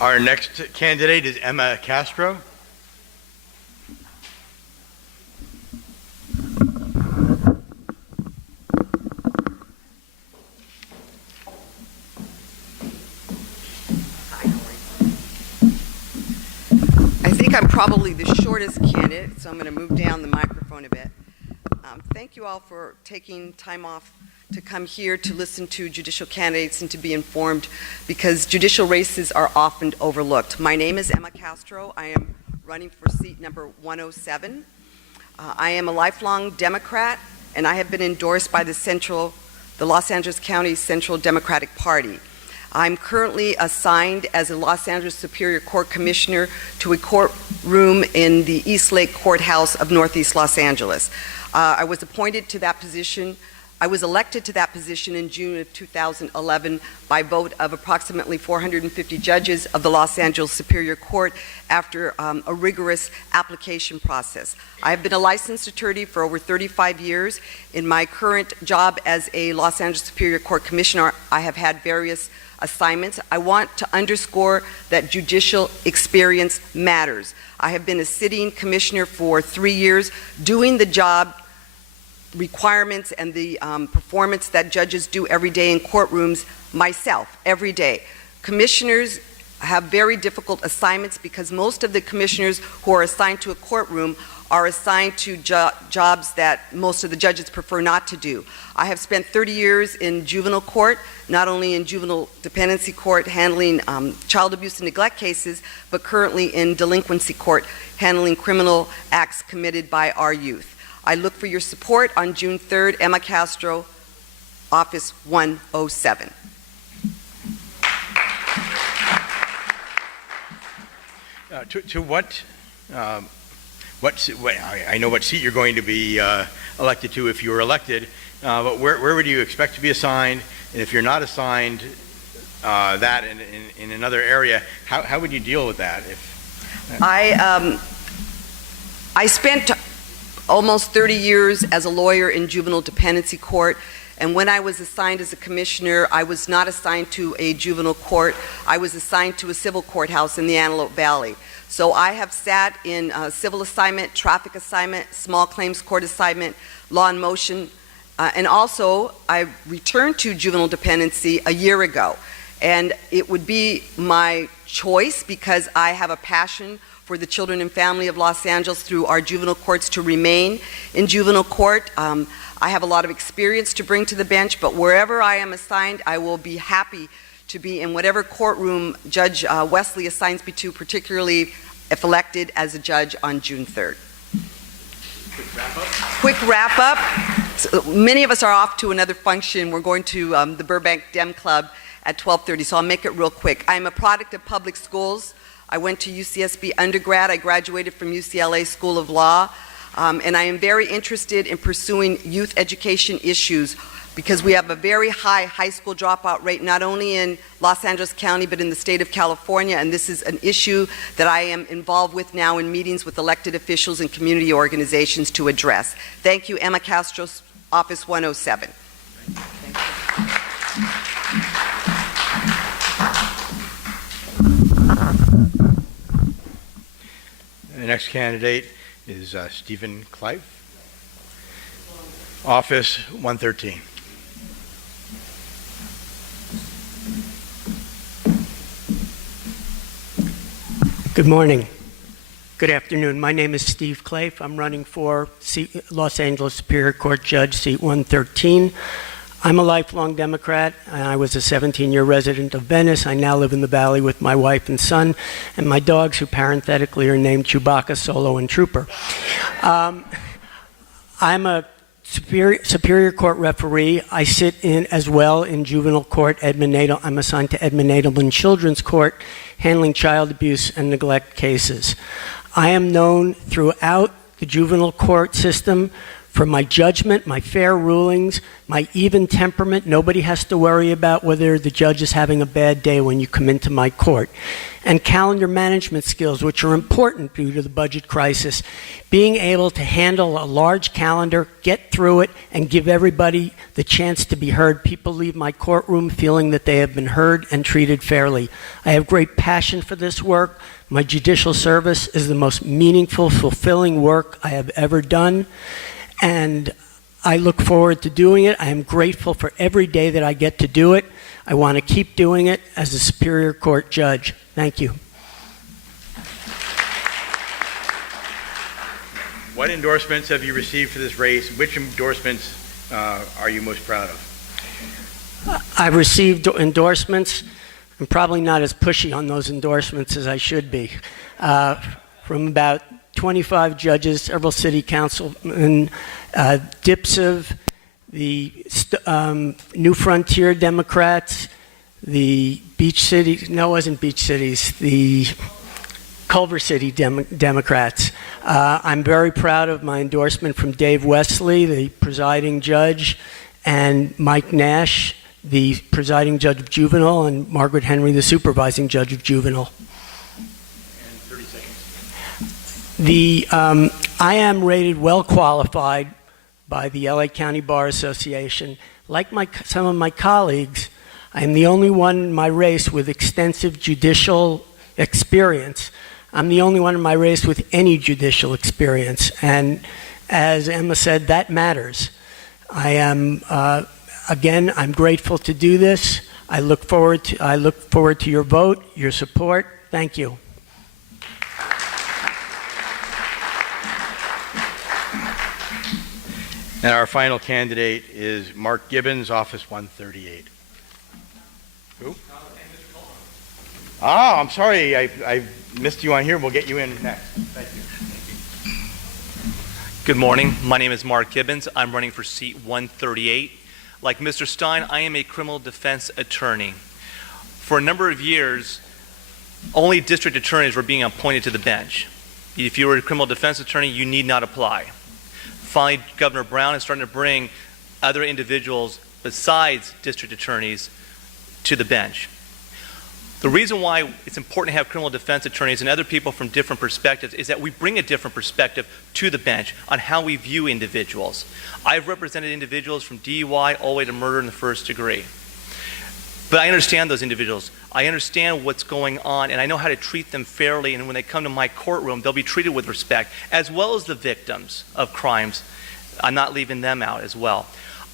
Our next candidate is Emma Castro. I think I'm probably the shortest candidate, so I'm going to move down the microphone a bit. Thank you all for taking time off to come here to listen to judicial candidates and to be informed, because judicial races are often overlooked. My name is Emma Castro. I am running for seat number 107. I am a lifelong Democrat, and I have been endorsed by the Los Angeles County Central Democratic Party. I'm currently assigned as a Los Angeles Superior Court Commissioner to a courtroom in the East Lake Courthouse of Northeast Los Angeles. I was appointed to that position. I was elected to that position in June of 2011 by vote of approximately 450 judges of the Los Angeles Superior Court after a rigorous application process. I have been a licensed attorney for over 35 years. In my current job as a Los Angeles Superior Court Commissioner, I have had various assignments. I want to underscore that judicial experience matters. I have been a sitting commissioner for 3 years, doing the job requirements and the performance that judges do every day in courtrooms myself, every day. Commissioners have very difficult assignments because most of the commissioners who are assigned to a courtroom are assigned to jobs that most of the judges prefer not to do. I have spent 30 years in juvenile court, not only in juvenile dependency court handling child abuse and neglect cases, but currently in delinquency court handling criminal acts committed by our youth. I look for your support on June 3rd, Emma Castro, Office 107. I know what seat you're going to be elected to if you're elected, but where would you expect to be assigned? And if you're not assigned that in another area, how would you deal with that? I spent almost 30 years as a lawyer in juvenile dependency court, and when I was assigned as a commissioner, I was not assigned to a juvenile court. I was assigned to a civil courthouse in the Antelope Valley. So I have sat in civil assignment, traffic assignment, small claims court assignment, law in motion, and also I returned to juvenile dependency a year ago. And it would be my choice, because I have a passion for the children and family of Los Angeles through our juvenile courts, to remain in juvenile court. I have a lot of experience to bring to the bench, but wherever I am assigned, I will be happy to be in whatever courtroom Judge Wesley assigns me to, particularly if elected as a judge on June 3rd. Quick wrap up. So many of us are off to another function. We're going to the Burbank Dem Club at 12:30, so I'll make it real quick. I'm a product of public schools. I went to UCSB undergrad. I graduated from UCLA School of Law, and I am very interested in pursuing youth education issues, because we have a very high school dropout rate, not only in Los Angeles County, but in the state of California, and this is an issue that I am involved with now in meetings with elected officials and community organizations to address. Thank you, Emma Castro, Office 107. Thank you. The next candidate is Stephen Klaif, Office 113. Good morning. Good afternoon. My name is Steve Klaif. I'm running for Los Angeles Superior Court Judge, seat 113. I'm a lifelong Democrat. I was a 17-year resident of Venice. I now live in the Valley with my wife and son, and my dogs, who parenthetically are named Chewbacca, Solo, and Trooper. I'm a Superior Court referee. I sit in as well in juvenile court. I'm assigned to Edmund Adelman Children's Court, handling child abuse and neglect cases. I am known throughout the juvenile court system for my judgment, my fair rulings, my even temperament. Nobody has to worry about whether the judge is having a bad day when you come into my court. And calendar management skills, which are important due to the budget crisis. Being able to handle a large calendar, get through it, and give everybody the chance to be heard. People leave my courtroom feeling that they have been heard and treated fairly. I have great passion for this work. My judicial service is the most meaningful, fulfilling work I have ever done. And I look forward to doing it. I am grateful for every day that I get to do it. I want to keep doing it as a Superior Court judge. Thank you. What endorsements have you received for this race? Which endorsements are you most proud of? I've received endorsements. I'm probably not as pushy on those endorsements as I should be. From about 25 judges, several city councilmen, DIPSIV, the New Frontier Democrats, the Beach Cities, no, it wasn't Beach Cities, the Culver City Democrats. I'm very proud of my endorsement from Dave Wesley, the presiding judge, and Mike Nash, the presiding judge of juvenile, and Margaret Henry, the supervising judge of juvenile. And 30 seconds. I am rated well qualified by the LA County Bar Association. Like some of my colleagues, I am the only one in my race with extensive judicial experience. I'm the only one in my race with any judicial experience. And as Emma said, that matters. I am, again, I'm grateful to do this. I look forward to your vote, your support. Thank you. And our final candidate is Mark Gibbons, Office 138. Who? Oh, I'm sorry. I missed you on here. We'll get you in next. Thank you. Good morning. My name is Mark Gibbons. I'm running for seat 138. Like Mr. Stein, I am a criminal defense attorney. For a number of years, only district attorneys were being appointed to the bench. If you were a criminal defense attorney, you need not apply. Finally, Governor Brown is starting to bring other individuals besides district attorneys to the bench. The reason why it's important to have criminal defense attorneys and other people from different perspectives is that we bring a different perspective to the bench on how we view individuals. I've represented individuals from DUI all the way to murder in the first degree. But I understand those individuals. I understand what's going on, and I know how to treat them fairly, and when they come to my courtroom, they'll be treated with respect, as well as the victims of crimes. I'm not leaving them out as well.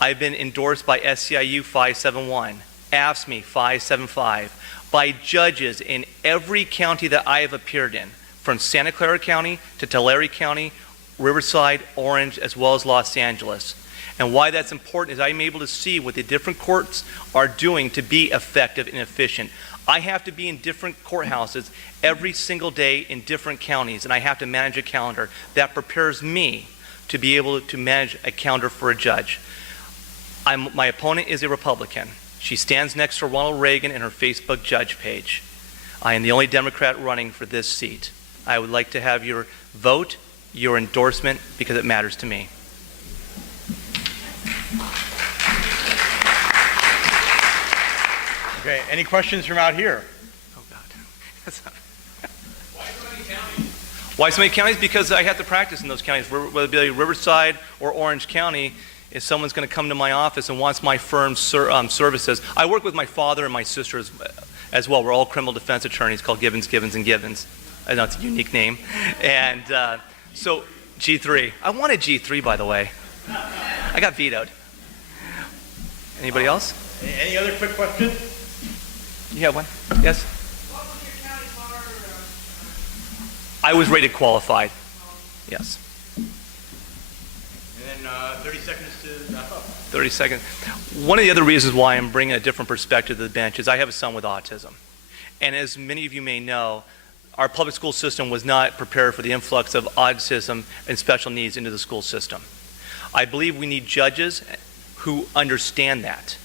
I've been endorsed by SCIU 571, AFSCME 575, by judges in every county that I have appeared in, from Santa Clara County to Tulare County, Riverside, Orange, as well as Los Angeles. And why that's important is I'm able to see what the different courts are doing to be effective and efficient. I have to be in different courthouses every single day in different counties, and I have to manage a calendar that prepares me to be able to manage a calendar for a judge. My opponent is a Republican. She stands next to Ronald Reagan in her Facebook judge page. I am the only Democrat running for this seat. I would like to have your vote, your endorsement, because it matters to me. Okay, any questions from out here? Oh, God. Why so many counties? Because I have to practice in those counties, whether it be Riverside or Orange County. If someone's going to come to my office and wants my firm's services, I work with my father and my sister as well. We're all criminal defense attorneys called Gibbons, Gibbons, and Gibbons. I know it's a unique name. And so G3. I wanted G3, by the way. I got vetoed. Anybody else? Any other quick questions? You have one? Yes? What was your county bar? I was rated qualified. Yes. And then 30 seconds to wrap up. 30 seconds. One of the other reasons why I'm bringing a different perspective to the bench is I have a son with autism. And as many of you may know, our public school system was not prepared for the influx of autism and special needs into the school system. I believe we need judges who understand that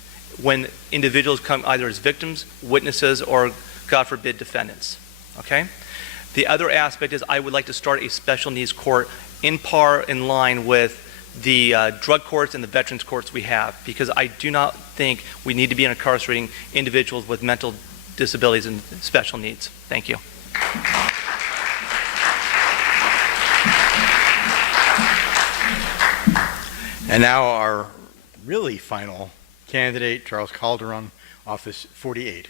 when individuals come either as victims, witnesses, or, God forbid, defendants. Okay? The other aspect is I would like to start a special needs court in line with the drug courts and the veterans courts we have, because I do not think we need to be incarcerating individuals with mental disabilities and special needs. Thank you. And now our really final candidate, Charles Calderon, Office 48.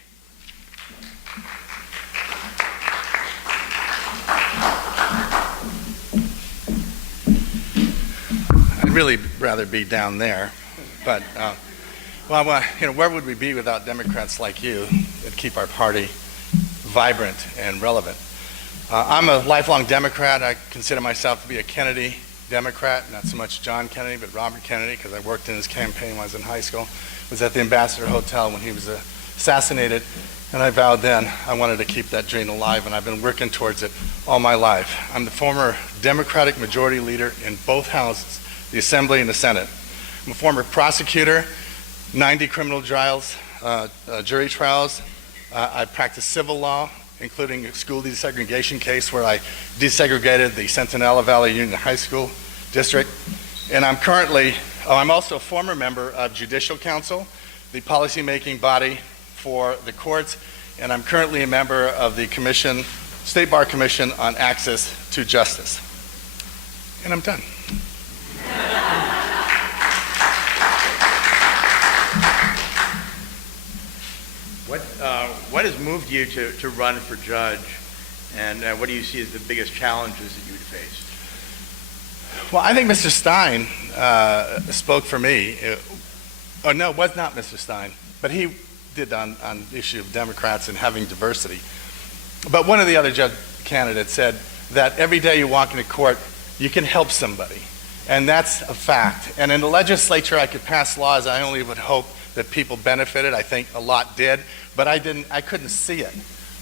I'd really rather be down there, but well, where would we be without Democrats like you that keep our party vibrant and relevant? I'm a lifelong Democrat. I consider myself to be a Kennedy Democrat, not so much John Kennedy, but Robert Kennedy, because I worked in his campaign when I was in high school. Was at the Ambassador Hotel when he was assassinated, and I vowed then I wanted to keep that dream alive, and I've been working towards it all my life. I'm the former Democratic Majority Leader in both houses, the Assembly and the Senate. I'm a former prosecutor, 90 criminal trials, jury trials. I practiced civil law, including a school desegregation case where I desegregated the Centinela Valley Union High School district. And I'm also a former member of Judicial Council, the policymaking body for the courts, and I'm currently a member of the Commission, State Bar Commission on Access to Justice. And I'm done. What has moved you to run for judge, and what do you see as the biggest challenges that you would face? Well, I think Mr. Stein spoke for me. No, it was not Mr. Stein, but he did on the issue of Democrats and having diversity. But one of the other judge candidates said that every day you walk into court, you can help somebody. And that's a fact. And in the legislature, I could pass laws. I only would hope that people benefited. I think a lot did, but I couldn't see it.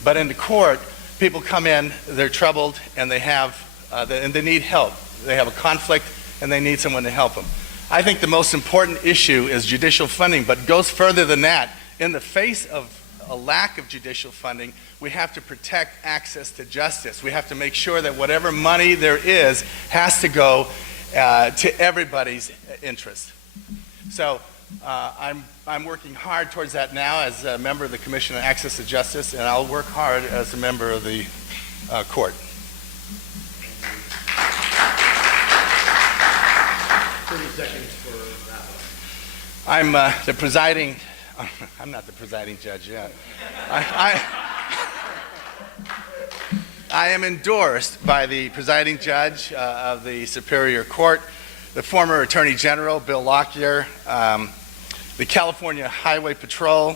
But in the court, people come in, they're troubled, and they need help. They have a conflict, and they need someone to help them. I think the most important issue is judicial funding, but goes further than that. In the face of a lack of judicial funding, we have to protect access to justice. We have to make sure that whatever money there is has to go to everybody's interest. So I'm working hard towards that now as a member of the Commission on Access to Justice, and I'll work hard as a member of the court. 30 seconds for that one. I'm the presiding. I'm not the presiding judge yet. I am endorsed by the presiding judge of the Superior Court, the former Attorney General, Bill Lockyer, the California Highway Patrol,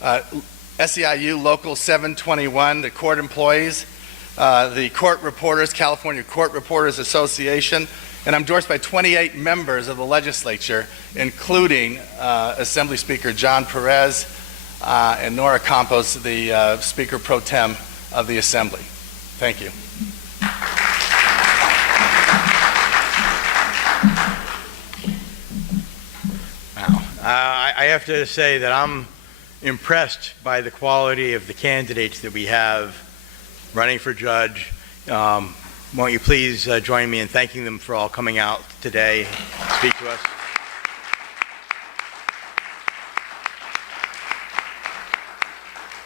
SEIU Local 721, the court employees, the court reporters, California Court Reporters Association, and I'm endorsed by 28 members of the legislature, including Assembly Speaker John Perez and Nora Campos, the Speaker Pro Tem of the Assembly. Thank you. Wow. I have to say that I'm impressed by the quality of the candidates that we have running for judge. Won't you please join me in thanking them for all coming out today to speak to us.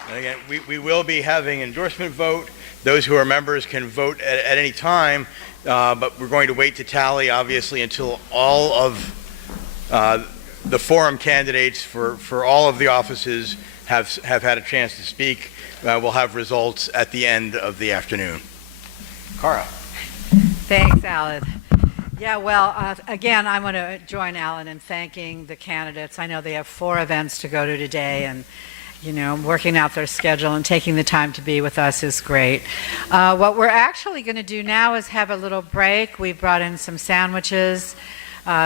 And again, we will be having endorsement vote. Those who are members can vote at any time, but we're going to wait to tally, obviously, until all of the forum candidates for all of the offices have had a chance to speak. We'll have results at the end of the afternoon. Cara. Thanks, Alan. Yeah, well, again, I want to join Alan in thanking the candidates. I know they have 4 events to go to today, and working out their schedule and taking the time to be with us is great. What we're actually going to do now is have a little break. We brought in some sandwiches,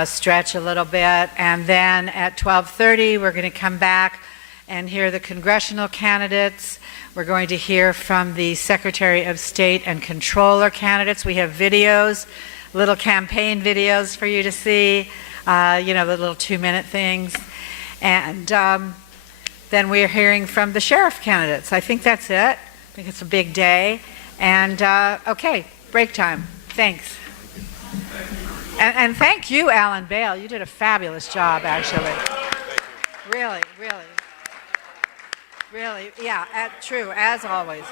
stretch a little bit, and then at 12:30 we're going to come back and hear the congressional candidates. We're going to hear from the Secretary of State and Controller candidates. We have videos, little campaign videos for you to see, the little 2-minute things. And then we're hearing from the sheriff candidates. I think that's it. I think it's a big day. And, okay, break time. Thanks. And thank you, Alan Bale. You did a fabulous job, actually. Really, really. Really, yeah, true, as always.